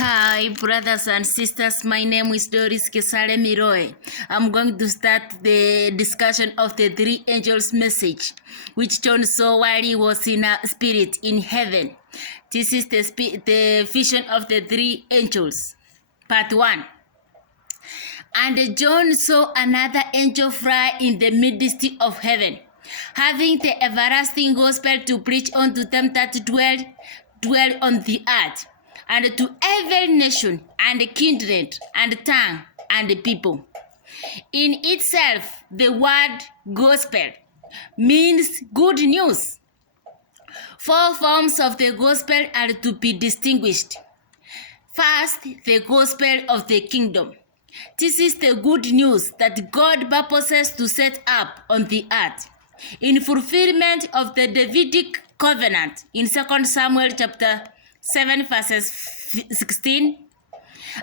Hi, brothers and sisters. My name is Doris Gesare Miroe. I'm going to start the discussion of the three angels' message, which John saw while he was in a spirit in heaven. This is the vision of the three angels. Part 1. And John saw another angel fly in the midst of heaven, having the everlasting gospel to preach unto them that dwell on the earth, and to every nation, and kindred, and tongue, and people. In itself, the word gospel means good news. 4 forms of the gospel are to be distinguished. First, the gospel of the kingdom. This is the good news that God purposes to set up on the earth in fulfillment of the Davidic covenant in 2 Samuel chapter 7 verses 16.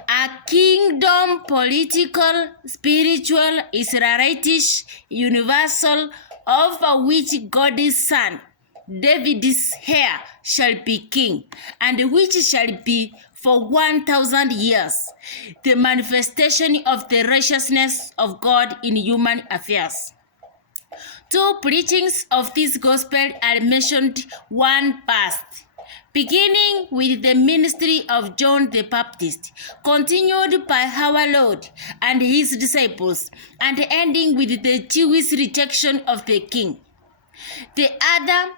A kingdom, political, spiritual, Israelitish, universal, over which God's son, David's heir, shall be king, and which shall be for 1,000 years, the manifestation of the righteousness of God in human affairs. 2 preachings of this gospel are mentioned, one past, beginning with the ministry of John the Baptist, continued by our Lord and his disciples, and ending with the Jewish rejection of the king. The other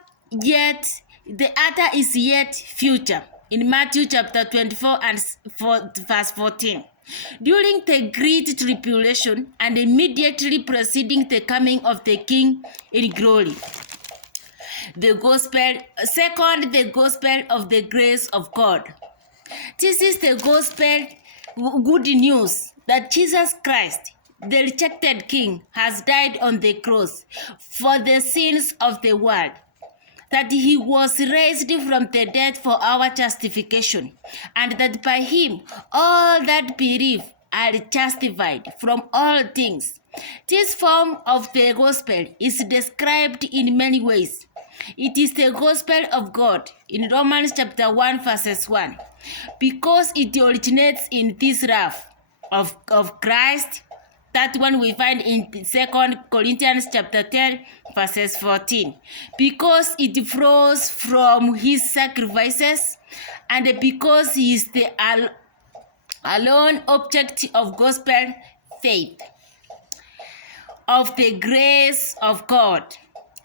is yet future, in Matthew chapter 24 and verse 14. During the great tribulation and immediately preceding the coming of the king in glory. The gospel of the grace of God. This is the gospel good news that Jesus Christ, the rejected king, has died on the cross for the sins of the world, that he was raised from the dead for our justification, and that by him all that believe are justified from all things. This form of the gospel is described in many ways. It is the gospel of God in Romans chapter 1 verses 1, because it originates in this love of Christ. That one we find in 2 Corinthians chapter 10 verses 14, because it flows from his sacrifices, and because he is the alone object of gospel faith, of the grace of God.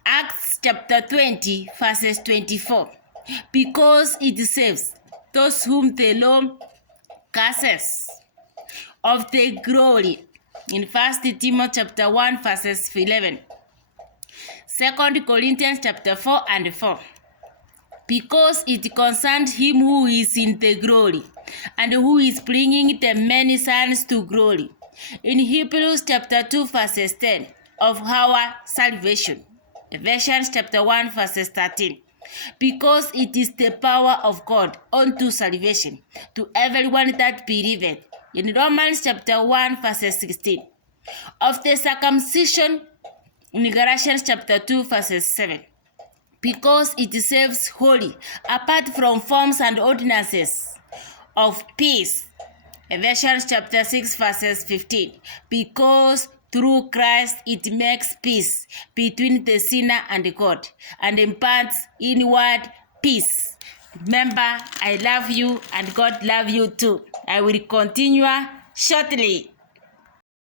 Acts chapter 20 verses 24, because it saves those whom the law curses, of the glory in 1 Timothy chapter 1 verses 11, 2 Corinthians chapter 4 and 4, because it concerns him who is in the glory and who is bringing the many sons to glory, in Hebrews chapter 2 verses 10, of our salvation, Ephesians chapter 1 verses 13, because it is the power of God unto salvation to everyone that believeth, in Romans chapter 1 verses 16, of the circumcision in Galatians chapter 2 verses 7, because it saves wholly, apart from forms and ordinances of peace, Ephesians chapter 6 verses 15, because through Christ it makes peace between the sinner and God, and imparts inward peace. Remember, I love you and God love you too. I will continue shortly.